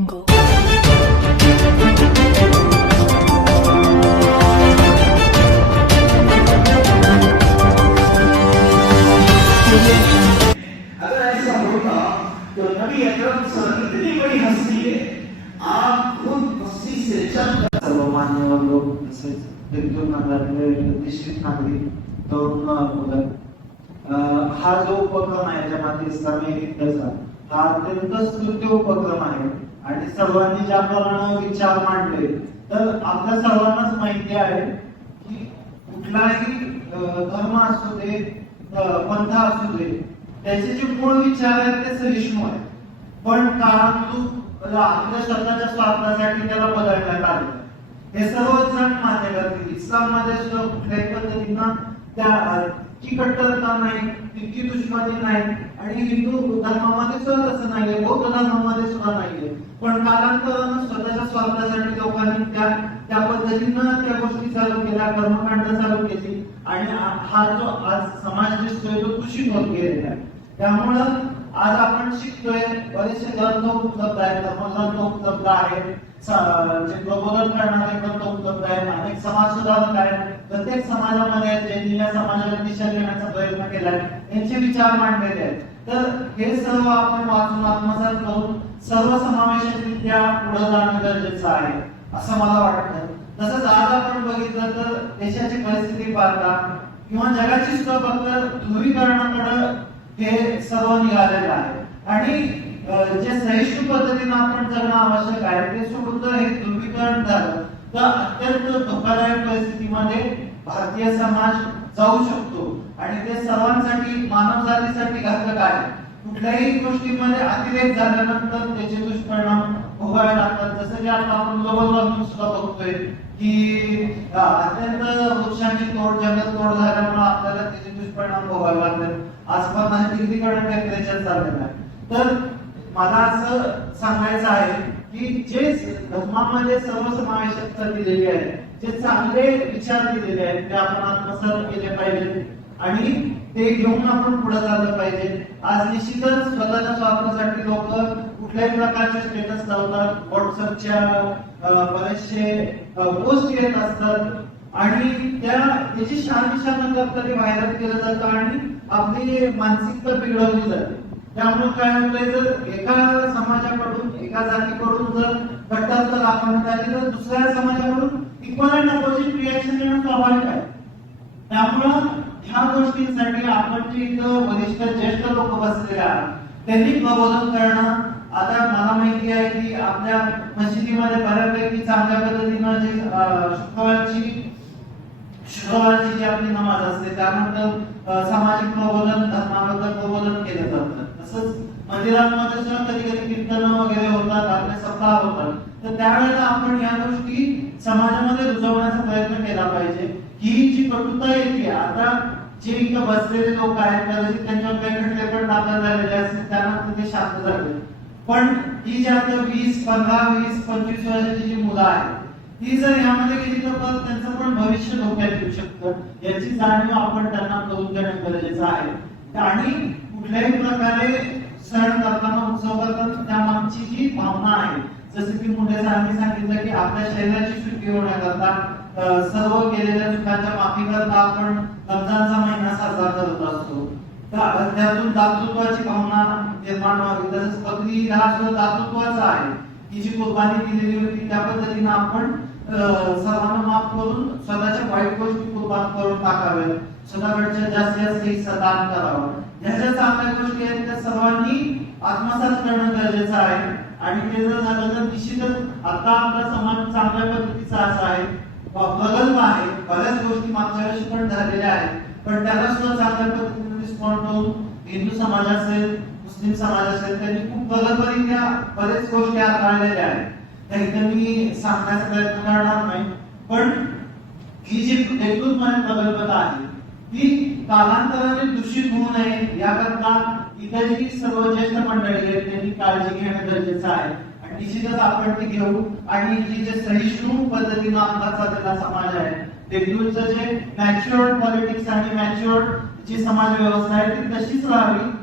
अगर ऐसा होता तो नबी अकरम इतनी बड़ी हस्ती है आप खुद हस्ती से चल सर्व मान्यवर लोक तसेच बिंदू नगरातले प्रतिष्ठित नागरिक तरुण मुलं हा जो उपक्रम आहे जमात इस्लामी हा अत्यंत स्तुत्य उपक्रम आहे सर्वांनी ज्या प्रमाणे विचार मांडले तर आपल्या सर्वांनाच माहिती आहे की कुठलाही धर्म असू दे पंथ असू दे त्याचे जे मूळ विचार आहेत ते सहिष्णू आहेत. पण काळानुरूप आपल्या स्वतःच्या स्वार्थासाठी त्याला बदलण्यात आलं. हे सर्वच जण मान्य करतील. इस्लाममध्ये सुद्धा कुठल्याही पद्धतीनं त्या कट्टरता नाही तितकी दुश्मनी नाही. आणि हिंदू धर्मामध्ये सुद्धा तसं नाहीये बौद्ध धर्मामध्ये सुद्धा नाहीये पण कालांतरानं स्वतःच्या स्वार्थासाठी लोकांनी त्या त्या पद्धतीनं त्या गोष्टी चालू केल्या कर्मकांड चालू केली. आणि हा जो आज समाज दिसतोय तो कृषी होत गेलेला आहे त्यामुळं आज आपण शिकतोय बरेचसे ग्रंथ उपलब्ध आहेत. धर्मग्रंथ उपलब्ध आहेत जे प्रबोधन करणारे ग्रंथ उपलब्ध आहेत. अनेक समाज सुधारक आहेत. प्रत्येक समाजामध्ये ज्यांनी या समाजाला दिशा देण्याचा प्रयत्न केलाय यांचे विचार मांडलेले आहेत. तर हे सर्व आपण वाचून आत्मसात करून सर्वसमावेशकरित्या पुढे जाणं गरजेचं आहे. असं मला वाटतं. तसंच आज आपण बघितलं तर देशाची परिस्थिती पाहता किंवा जगाची सुद्धा फक्त ध्रुवीकरणाकडे हे सर्व निघालेलं आहे. आणि जे सहिष्णू पद्धतीने आपण जगणं आवश्यक आहे ते सुद्धा हे ध्रुवीकरण झालं तर अत्यंत धोकादायक परिस्थितीमध्ये भारतीय समाज जाऊ शकतो. आणि ते सर्वांसाठी मानव जातीसाठी घातक आहे. कुठल्याही गोष्टीमध्ये अतिरेक झाल्यानंतर त्याचे दुष्परिणाम भोगावे लागतात. जसं की आता आपण ग्लोबल वॉर्मिंग सुद्धा बघतोय की अत्यंत वृक्षांची तोड जंगल तोड झाल्यामुळे आपल्याला त्याचे दुष्परिणाम भोगावे लागतात आज पन्नास डिग्रीकडे टेम्परेचर चाललेलं आहे. तर मला असं सांगायचं आहे की जे धर्मामध्ये सर्वसमावेशकता दिलेली आहे जे चांगले विचार दिलेले आहेत ते आपण आत्मसात केले पाहिजे आणि ते घेऊन आपण पुढे चाललं पाहिजे. आज निश्चितच स्वतःच्या स्वार्थासाठी लोक कुठल्याही प्रकारचे स्टेटस लावतात. व्हॉट्सअपच्या बरेचसे पोस्ट येत असतात. आणि त्या त्याची शहानिशा न करता ते व्हायरल केलं जातं आणि आपली मानसिकता बिघडवली जाते. त्यामुळे काय होतंय जर एका समाजाकडून एका जातीकडून जर कट्टरता दाखवण्यात आली तर दुसऱ्या समाजाकडून इक्वल अँड अपोजिट रिॲक्शन येणं स्वाभाविक आहे. त्यामुळं ह्या गोष्टींसाठी आपण इथं वरिष्ठ ज्येष्ठ लोक बसलेले आहात. त्यांनी प्रबोधन करणं आता मला माहिती आहे की आपल्या मशिदीमध्ये बऱ्यापैकी चांगल्या पद्धतीनं जे शुक्रवारची शुक्रवारची जी आपली नमाज असते त्यानंतर सामाजिक प्रबोधन धर्माबद्दल प्रबोधन केलं जातं. तसंच मंदिरांमध्ये सुद्धा कधी कधी कीर्तन वगैरे होतात आपले सप्ताह होतात. तर त्यावेळेला आपण या गोष्टी समाजामध्ये रुजवण्याचा प्रयत्न केला पाहिजे. ही जी कटुता येते आता जे इथं बसलेले लोक आहेत कदाचित त्यांच्यावर काही खटले पण दाखल झालेले असतील त्यानंतर ते शांत झाले. पण ही जी आता वीस पंधरा वीस पंचवीस वर्षाची जी मुलं आहेत ती जर यामध्ये गेली तर परत त्यांचं पण भविष्य धोक्यात येऊ शकतं. याची जाणीव आपण त्यांना करून देणं गरजेचं आहे. आणि कुठल्याही प्रकारे सण करताना उत्सव करताना त्या मागची जी भावना आहे जसं की मुंडे सांगितलं की आपल्या शरीराची शुद्धी होण्याकरता सर्व केलेल्या चुकांच्या माफीकरता आपण रमजानचा महिना साजरा करत असतो. त्यातून दातृत्वाची भावना निर्माण व्हावी. तसंच बकरी हा सुद्धा दातृत्वाचा आहे. ही जी कुर्बानी दिलेली होती त्या पद्धतीनं आपण सर्वांना माफ करून स्वतःच्या वाईट गोष्टी कुर्बान करून टाकाव्या स्वतःकडच्या जास्तीत जास्त हिस्सा दान करावा. ह्या ज्या चांगल्या गोष्टी आहेत त्या सर्वांनी आत्मसात करणं गरजेचं आहे. आणि ते जर झालं तर निश्चितच आता आपला समाज चांगल्या पद्धतीचा असा आहे. प्रगल्भ आहे. बऱ्याच गोष्टी मागच्या वर्षी पण झालेल्या आहेत. पण त्याला सुद्धा चांगल्या पद्धतीने रिस्पॉन्ड करून हिंदू समाज असेल मुस्लिम समाज असेल त्यांनी खूप प्रगल्भरित्या बरेच गोष्टी हाताळलेल्या आहेत. त्या इथे मी सांगण्याचा प्रयत्न करणार नाही. पण ही जी एकूणपणे प्रगल्भता आहे ती कालांतराने दूषित होऊ नये. याकरता इतर जी सर्व ज्येष्ठ मंडळी आहेत त्यांनी काळजी घेणं गरजेचं आहे. निश्चितच आपण ती घेऊ आणि ही जे सहिष्णू पद्धतीनं अंगात त्याला समाज आहे. देगलूरचं जे मॅच्युअर्ड पॉलिटिक्स आणि मॅच्युअर्ड जी समाज व्यवस्था आहे ती तशीच राहावी.